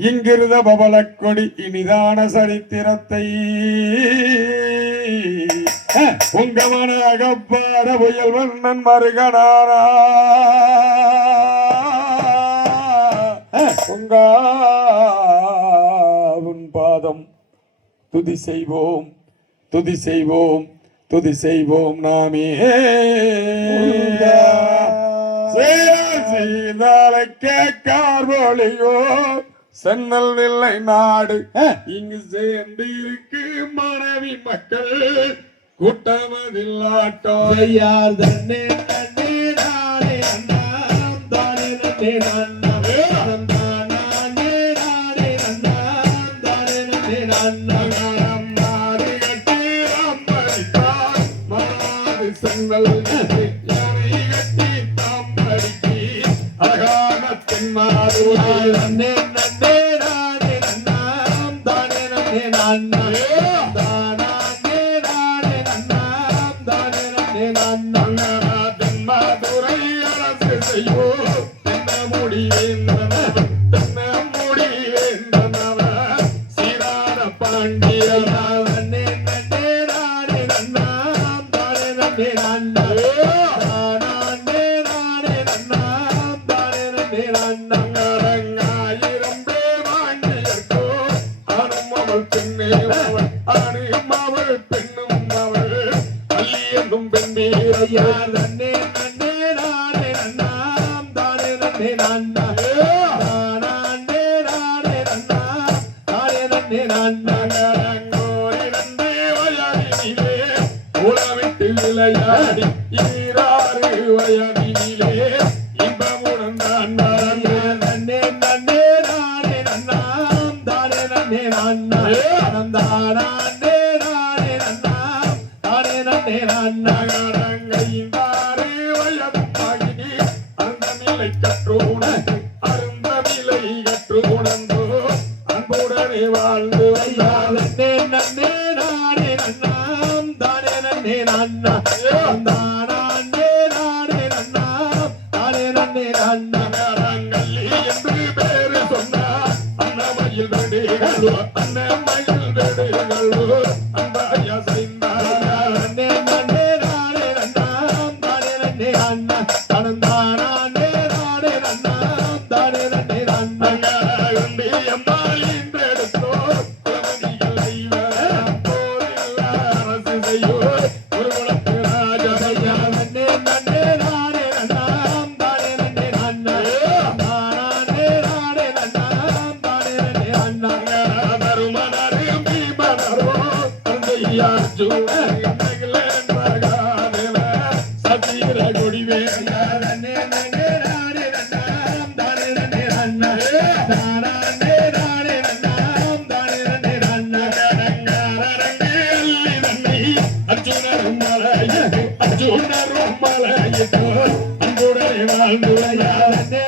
இங்கிருந்த பவளக்கொடி இனிதான சரித்திரத்தை உங்கமன அகப்பாட புயல் வண்ணன் மருகனாரா உன் பாதம் துதி செய்வோம் துதி செய்வோம் துதி செய்வோம் நாமே கேட்கார்பொழியோ சென்னல் நிலை நாடு இங்கு சேர்ந்து இருக்கு மனைவி மக்கள் கூட்டமதில் ஆட்டம் யார் தன்னே நன்னே நானே அண்ணாம் தானே நன்னே நன்னாமே நானே நானே நன்னாம் தானே நன்னே நன்னாம் மாறி கட்டி அம்பரித்தார் மாறி சென்னல் கட்டி தாம்படிக்கு அழகான தென்மாறு நன்னே நன்னே நானே நன்னாம் தானே நன்னே நன்னாமே தென்மாதுரை அரசு செய்யோ தென்ன முடிவேந்தனவர் தென்ன முடிவேந்தனவர் சீரான பாண்டியனார் நன்னே நன்னே நானே நன்னாம் தானே நன்னே நன்னாமே நானே நானே நன்னாம் தானே நன்னே நன்னாயிரம் பேமாண்டியர்க்கோ அனும் அவள் பெண்ணே அவள் அணியும் அவள் பெண்ணும் அவள் அல்லியனும் பெண்ணீரையார் நன்னே நன்னே நானே நன்னாம் தானே நன்னே நன்னாமே நானே நானே நன்னாம் தானே நன்னே நன்னாங்கோரி நன்னே வயதினிலே உளவிட்டு விளையாடி ஈராறு வயதினிலே இன்பமுணர்ந்தான் நன்னே நன்னே நானே நன்னாம் தானே நன்னே நன்னாமே நானே நானே நன்னாம் தானே நன்னே நன்னாங்கரைந்தாறு வயதாகினி அந்த நிலை கற்று உணர்ந்து அருந்த நிலை கற்று உணர்ந்தோ அன்புடனே வாழ்ந்து நன்னே நன்னே நானே நன்னாம் தானே நன்னே நன்னாமே நானே நானே நன்னாம் தானே நன்னே நன்னாங்கல்லி என்று பேரு சொன்னார் அன்னமயில் வெடுகளோ அன்னமயில் வெடுகளோ அன்பாய செய்தார் நன்னே நன்னே நானே நன்னாம் தானே நன்னே நன்னா தனந்தானே நானே நன்னாம் தானே நன்னே நன்னா அம்மாள் இன்றெடுத்தோ குலமதிகள் ஐவர் போரில் அரசு செய்யோ ஒரு குலத்து ராஜமையா நன்னே நன்னே நானே நன்னாம் தானே நன்னே நன்னா நானே நானே நன்னாம் தானே நன்னே நன்னா தருமனரு பீமனரோ தந்தையார் சதீர கொடிவேயா நன்னே நன்னே நானே நன்னாம் தானே நன்னே நன்னா நானே நானே நன்னாம் தானே நன்னே நன்னா அரங்கல்லி நன்னி அர்ஜுனரும் மலையிட்டு அன்புடனே வாழ்ந்துரையா நன்னே